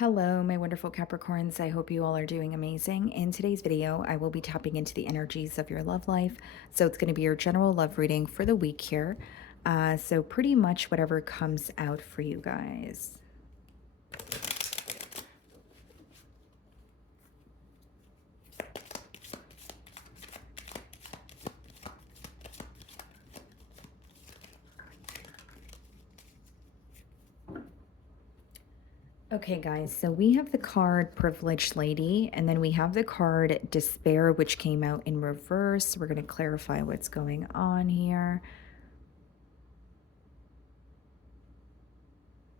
Hello, my wonderful Capricorns. I hope you all are doing amazing. In today's video, I will be tapping into the energies of your love life. So it's going to be your general love reading for the week here. So pretty much whatever comes out for you guys. Okay, guys, so we have the card Privileged Lady, and then we have the card Despair, which came out in reverse. We're going to clarify what's going on here.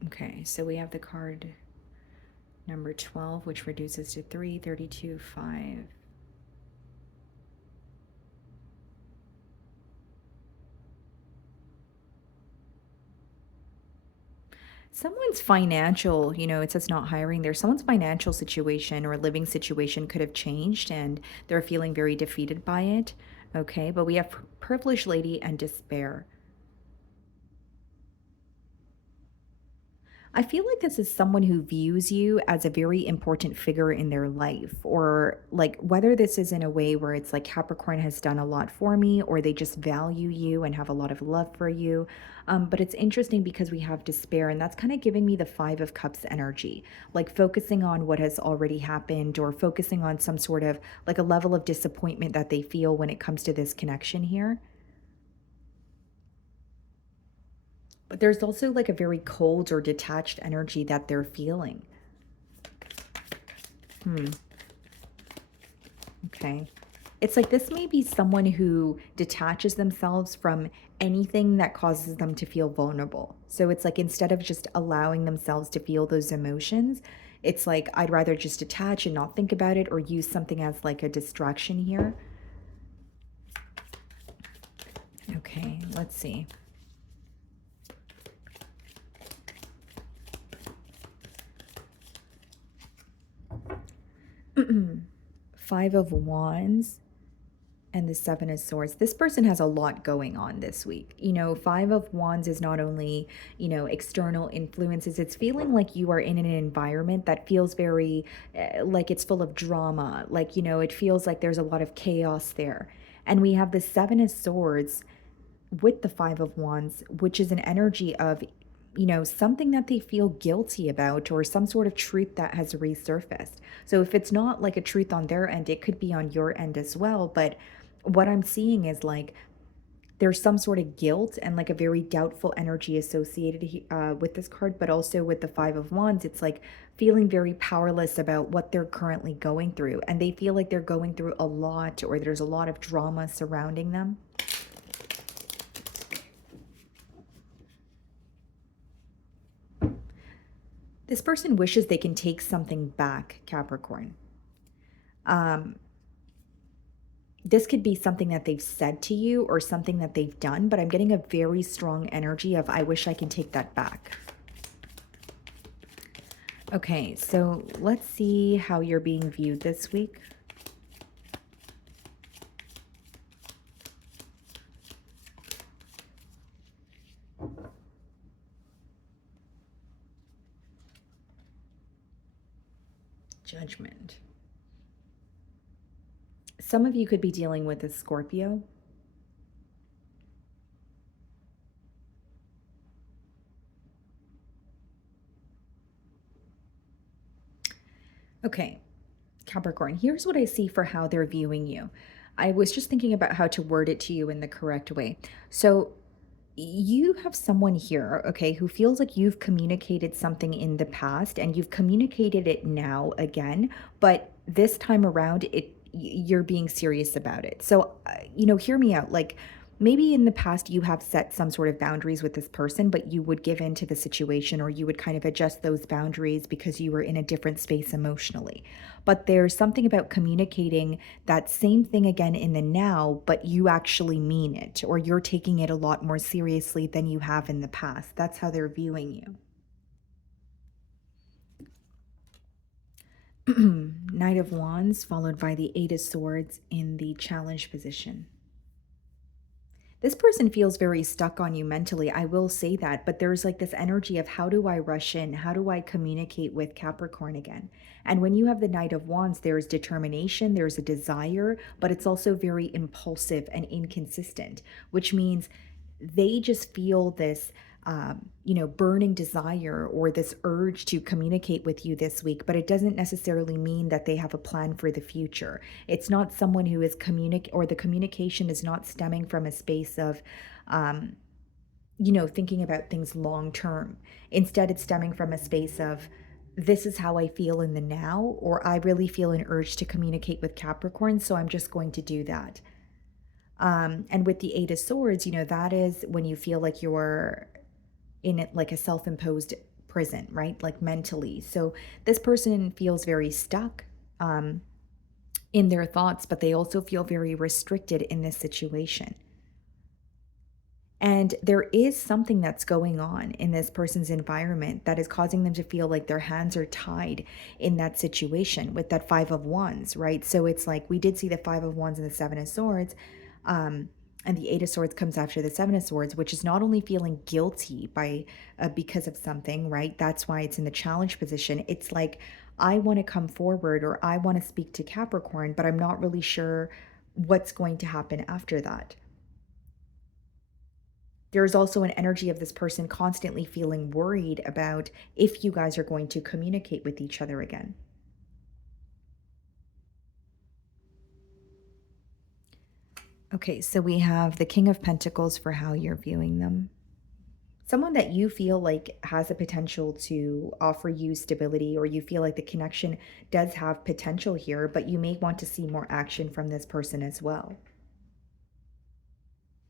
Okay, so we have the card number 12, which reduces to 3, 32, 5. Someone's financial, it says not hiring there. Someone's financial situation or living situation could have changed and they're feeling very defeated by it. Okay, but we have Privileged Lady and Despair. I feel like this is someone who views you as a very important figure in their life, or like whether this is in a way where it's like Capricorn has done a lot for me, or they just value you and have a lot of love for you. But it's interesting because we have despair, and that's kind of giving me the Five of Cups energy, like focusing on what has already happened, or focusing on some sort of like a level of disappointment that they feel when it comes to this connection here. But there's also like a very cold or detached energy that they're feeling. Okay. It's like this may be someone who detaches themselves from anything that causes them to feel vulnerable. So it's like instead of just allowing themselves to feel those emotions, it's like I'd rather just detach and not think about it or use something as like a distraction here. Okay, let's see. Five of Wands and the Seven of Swords. This person has a lot going on this week. Five of Wands is not only, external influences, it's feeling like you are in an environment that feels very like it's full of drama. Like, it feels like there's a lot of chaos there. And we have the Seven of Swords with the Five of Wands, which is an energy of, something that they feel guilty about or some sort of truth that has resurfaced. So if it's not like a truth on their end, it could be on your end as well. But what I'm seeing is like there's some sort of guilt and like a very doubtful energy associated with this card, but also with the Five of Wands, it's like feeling very powerless about what they're currently going through. And they feel like they're going through a lot or there's a lot of drama surrounding them. This person wishes they can take something back, Capricorn. This could be something that they've said to you or something that they've done, but I'm getting a very strong energy of I wish I can take that back. Okay, so let's see how you're being viewed this week. Judgment. Some of you could be dealing with a Scorpio. Okay, Capricorn, here's what I see for how they're viewing you. I was just thinking about how to word it to you in the correct way. So you have someone here, okay, who feels like you've communicated something in the past and you've communicated it now again, but this time around you're being serious about it. So, hear me out. Like maybe in the past you have set some sort of boundaries with this person, but you would give in to the situation or you would kind of adjust those boundaries because you were in a different space emotionally. But there's something about communicating that same thing again in the now, but you actually mean it, or you're taking it a lot more seriously than you have in the past. That's how they're viewing you. Knight of Wands followed by the Eight of Swords in the challenge position. This person feels very stuck on you mentally. I will say that, but there's like this energy of how do I rush in? How do I communicate with Capricorn again? And when you have the Knight of Wands, there's determination, there's a desire, but it's also very impulsive and inconsistent, which means they just feel this burning desire or this urge to communicate with you this week, but it doesn't necessarily mean that they have a plan for the future. It's not someone who is or the communication is not stemming from a space of, um, thinking about things long term. Instead, it's stemming from a space of, this is how I feel in the now, or I really feel an urge to communicate with Capricorn, so I'm just going to do that. And with the Eight of Swords, that is when you feel like you're in it like a self-imposed prison, right? Like mentally. So this person feels very stuck in their thoughts, but they also feel very restricted in this situation. And there is something that's going on in this person's environment that is causing them to feel like their hands are tied in that situation with that Five of Wands, right? So it's like we did see the Five of Wands and the Seven of Swords. And the Eight of Swords comes after the Seven of Swords, which is not only feeling guilty by because of something, right? That's why it's in the challenge position. It's like I want to come forward or I want to speak to Capricorn, but I'm not really sure what's going to happen after that. There's also an energy of this person constantly feeling worried about if you guys are going to communicate with each other again. Okay, so we have the King of Pentacles for how you're viewing them. Someone that you feel like has the potential to offer you stability, or you feel like the connection does have potential here, but you may want to see more action from this person as well.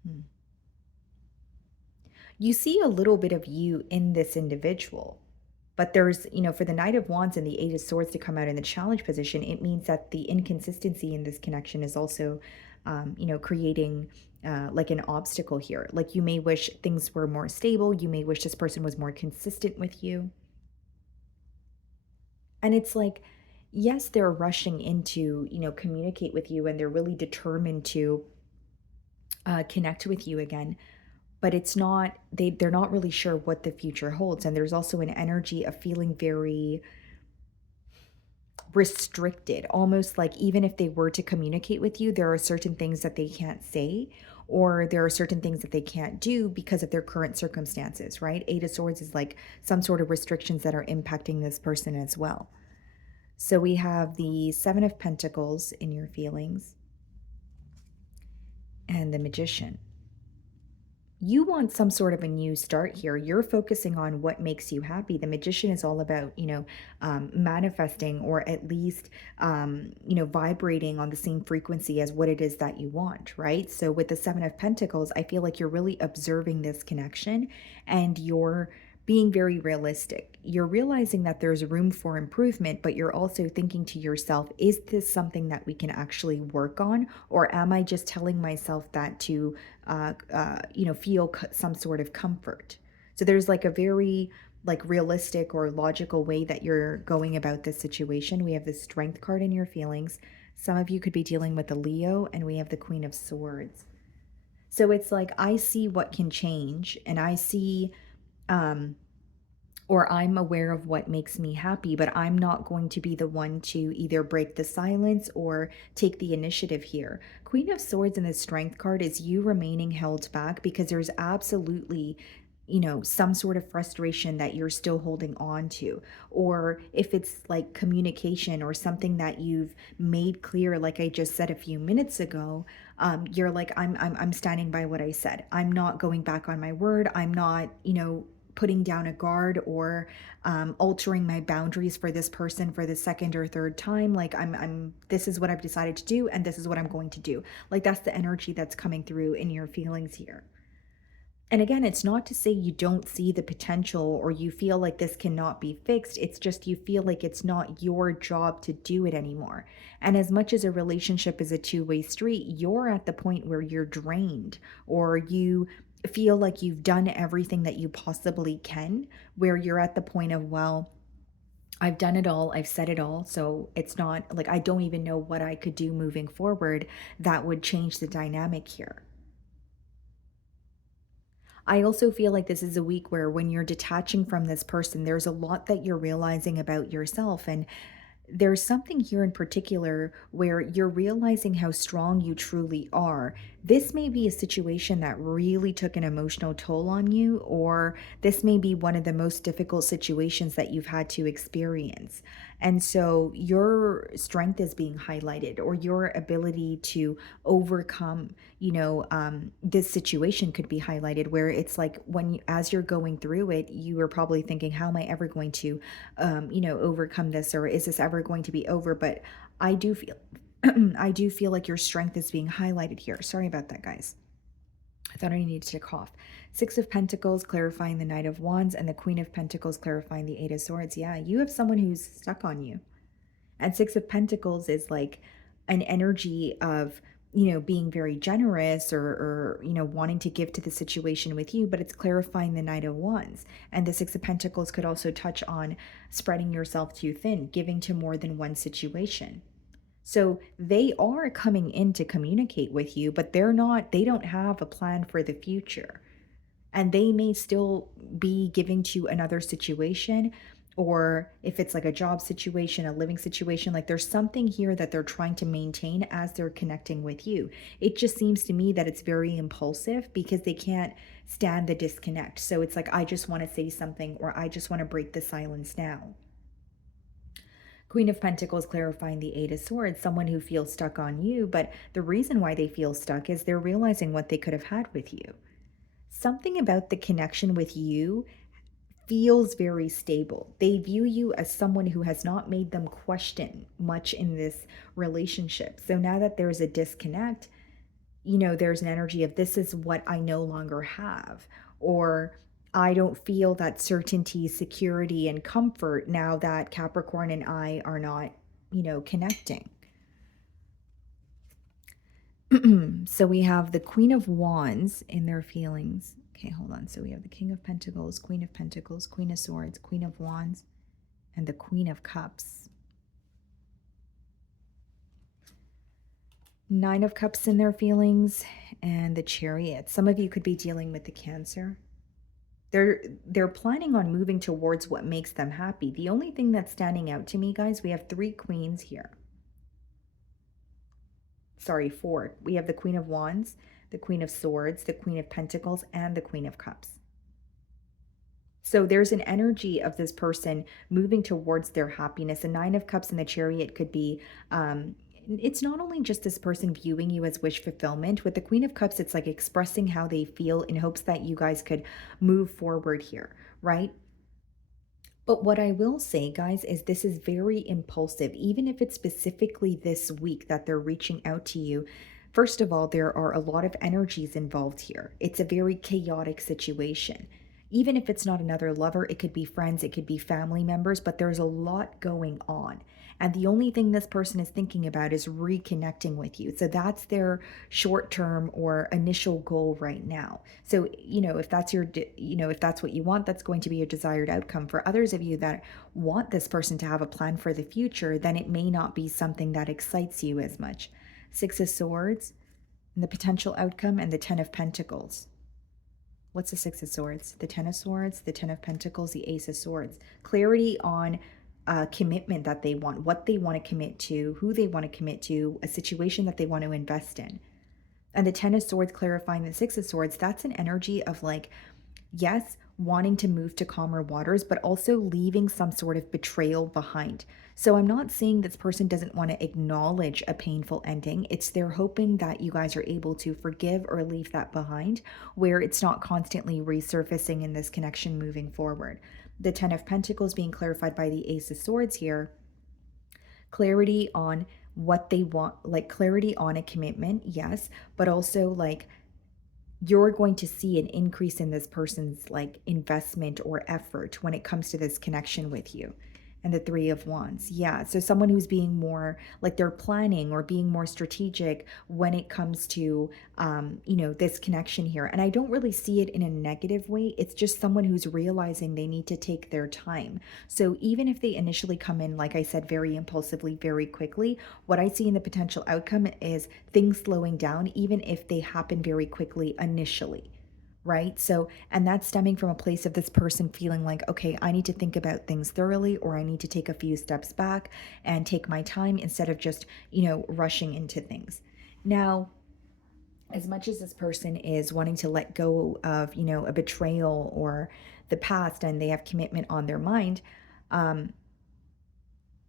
Hmm. You see a little bit of you in this individual. But there's, for the Knight of Wands and the Eight of Swords to come out in the challenge position, it means that the inconsistency in this connection is also, creating like an obstacle here. Like you may wish things were more stable. You may wish this person was more consistent with you. And it's like, yes, they're rushing into, communicate with you and they're really determined to connect with you again, but it's not they're not really sure what the future holds. And there's also an energy of feeling very restricted, almost like even if they were to communicate with you, there are certain things that they can't say, or there are certain things that they can't do because of their current circumstances, right? Eight of Swords is like some sort of restrictions that are impacting this person as well. So we have the Seven of Pentacles in your feelings and the Magician. You want some sort of a new start here. You're focusing on what makes you happy. The Magician is all about, manifesting, or at least, vibrating on the same frequency as what it is that you want, right? So with the Seven of Pentacles, I feel like you're really observing this connection and you're being very realistic. You're realizing that there's room for improvement, but you're also thinking to yourself, is this something that we can actually work on? Or am I just telling myself that to feel some sort of comfort? So there's like a very like realistic or logical way that you're going about this situation. We have the Strength card in your feelings. Some of you could be dealing with a Leo, and we have the Queen of Swords. So it's like I see what can change, and I see um or I'm aware of what makes me happy, but I'm not going to be the one to either break the silence or take the initiative here. Queen of Swords in the Strength card is you remaining held back because there's absolutely, some sort of frustration that you're still holding on to. Or if it's like communication or something that you've made clear, like I just said a few minutes ago, you're like, I'm standing by what I said. I'm not going back on my word. I'm not, putting down a guard or altering my boundaries for this person for the second or third time. Like this is what I've decided to do, and this is what I'm going to do. Like that's the energy that's coming through in your feelings here. And again, it's not to say you don't see the potential or you feel like this cannot be fixed. It's just you feel like it's not your job to do it anymore. And as much as a relationship is a two-way street, you're at the point where you're drained, or you feel like you've done everything that you possibly can, where you're at the point of, well, I've done it all, I've said it all. So it's not like I don't even know what I could do moving forward that would change the dynamic here. I also feel like this is a week where when you're detaching from this person, there's a lot that you're realizing about yourself. And there's something here in particular where you're realizing how strong you truly are. This may be a situation that really took an emotional toll on you, or this may be one of the most difficult situations that you've had to experience. And so your strength is being highlighted, or your ability to overcome, this situation could be highlighted, where it's like when you, as you're going through it, you are probably thinking, how am I ever going to overcome this, or is this ever going to be over? But I do feel, I do feel like your strength is being highlighted here. Sorry about that, guys. I thought I needed to cough. Six of Pentacles clarifying the Knight of Wands, and the Queen of Pentacles clarifying the Eight of Swords. Yeah, you have someone who's stuck on you. And Six of Pentacles is like an energy of, being very generous, or wanting to give to the situation with you, but it's clarifying the Knight of Wands. And the Six of Pentacles could also touch on spreading yourself too thin, giving to more than one situation. So they are coming in to communicate with you, but they don't have a plan for the future, and they may still be giving to another situation, or if it's like a job situation, a living situation, like there's something here that they're trying to maintain as they're connecting with you. It just seems to me that it's very impulsive because they can't stand the disconnect. So it's like, I just want to say something, or I just want to break the silence now. Queen of Pentacles clarifying the Eight of Swords, someone who feels stuck on you, but the reason why they feel stuck is they're realizing what they could have had with you. Something about the connection with you feels very stable. They view you as someone who has not made them question much in this relationship. So now that there's a disconnect, there's an energy of, this is what I no longer have, or I don't feel that certainty, security, and comfort now that Capricorn and I are not, connecting. So we have the Queen of Wands in their feelings. Okay, hold on. So we have the King of Pentacles, Queen of Pentacles, Queen of Swords, Queen of Wands, and the Queen of Cups. Nine of Cups in their feelings, and the Chariot. Some of you could be dealing with the Cancer. They're planning on moving towards what makes them happy. The only thing that's standing out to me, guys, we have three queens here. Sorry, four. We have the Queen of Wands, the Queen of Swords, the Queen of Pentacles, and the Queen of Cups. So there's an energy of this person moving towards their happiness. A Nine of Cups and the Chariot could be, it's not only just this person viewing you as wish fulfillment. With the Queen of Cups, it's like expressing how they feel in hopes that you guys could move forward here, right? But what I will say, guys, is this is very impulsive. Even if it's specifically this week that they're reaching out to you, first of all, there are a lot of energies involved here. It's a very chaotic situation. Even if it's not another lover, it could be friends, it could be family members, but there's a lot going on. And the only thing this person is thinking about is reconnecting with you. So that's their short term or initial goal right now. So, if that's if that's what you want, that's going to be your desired outcome. For others of you that want this person to have a plan for the future, then it may not be something that excites you as much. Six of Swords, and the potential outcome, and the Ten of Pentacles. What's the Six of Swords? The Ten of Swords, the Ten of Pentacles, the Ace of Swords. Clarity on commitment that they want, what they want to commit to, who they want to commit to, a situation that they want to invest in. And the Ten of Swords clarifying the Six of Swords, that's an energy of like, yes, wanting to move to calmer waters, but also leaving some sort of betrayal behind. So I'm not saying this person doesn't want to acknowledge a painful ending. It's they're hoping that you guys are able to forgive or leave that behind, where it's not constantly resurfacing in this connection moving forward. The Ten of Pentacles being clarified by the Ace of Swords here. Clarity on what they want, like clarity on a commitment, yes, but also like you're going to see an increase in this person's like investment or effort when it comes to this connection with you. And the Three of Wands. Yeah. So someone who's being more like they're planning or being more strategic when it comes to, this connection here. And I don't really see it in a negative way. It's just someone who's realizing they need to take their time. So even if they initially come in, like I said, very impulsively, very quickly, what I see in the potential outcome is things slowing down, even if they happen very quickly initially. right? So, and that's stemming from a place of this person feeling like, okay, I need to think about things thoroughly, or I need to take a few steps back and take my time instead of just, rushing into things. Now, as much as this person is wanting to let go of, a betrayal or the past, and they have commitment on their mind, um,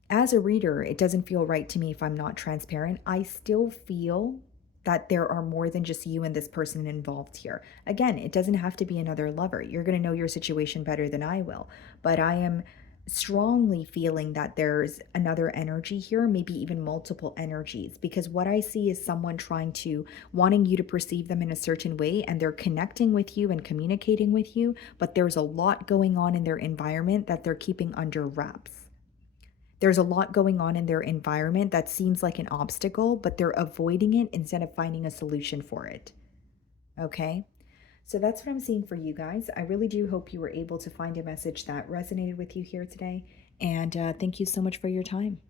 as a reader, it doesn't feel right to me if I'm not transparent. I still feel that there are more than just you and this person involved here. Again, it doesn't have to be another lover. You're going to know your situation better than I will. But I am strongly feeling that there's another energy here, maybe even multiple energies, because what I see is someone wanting you to perceive them in a certain way, and they're connecting with you and communicating with you, but there's a lot going on in their environment that they're keeping under wraps. There's a lot going on in their environment that seems like an obstacle, but they're avoiding it instead of finding a solution for it. Okay? So that's what I'm seeing for you guys. I really do hope you were able to find a message that resonated with you here today. And thank you so much for your time.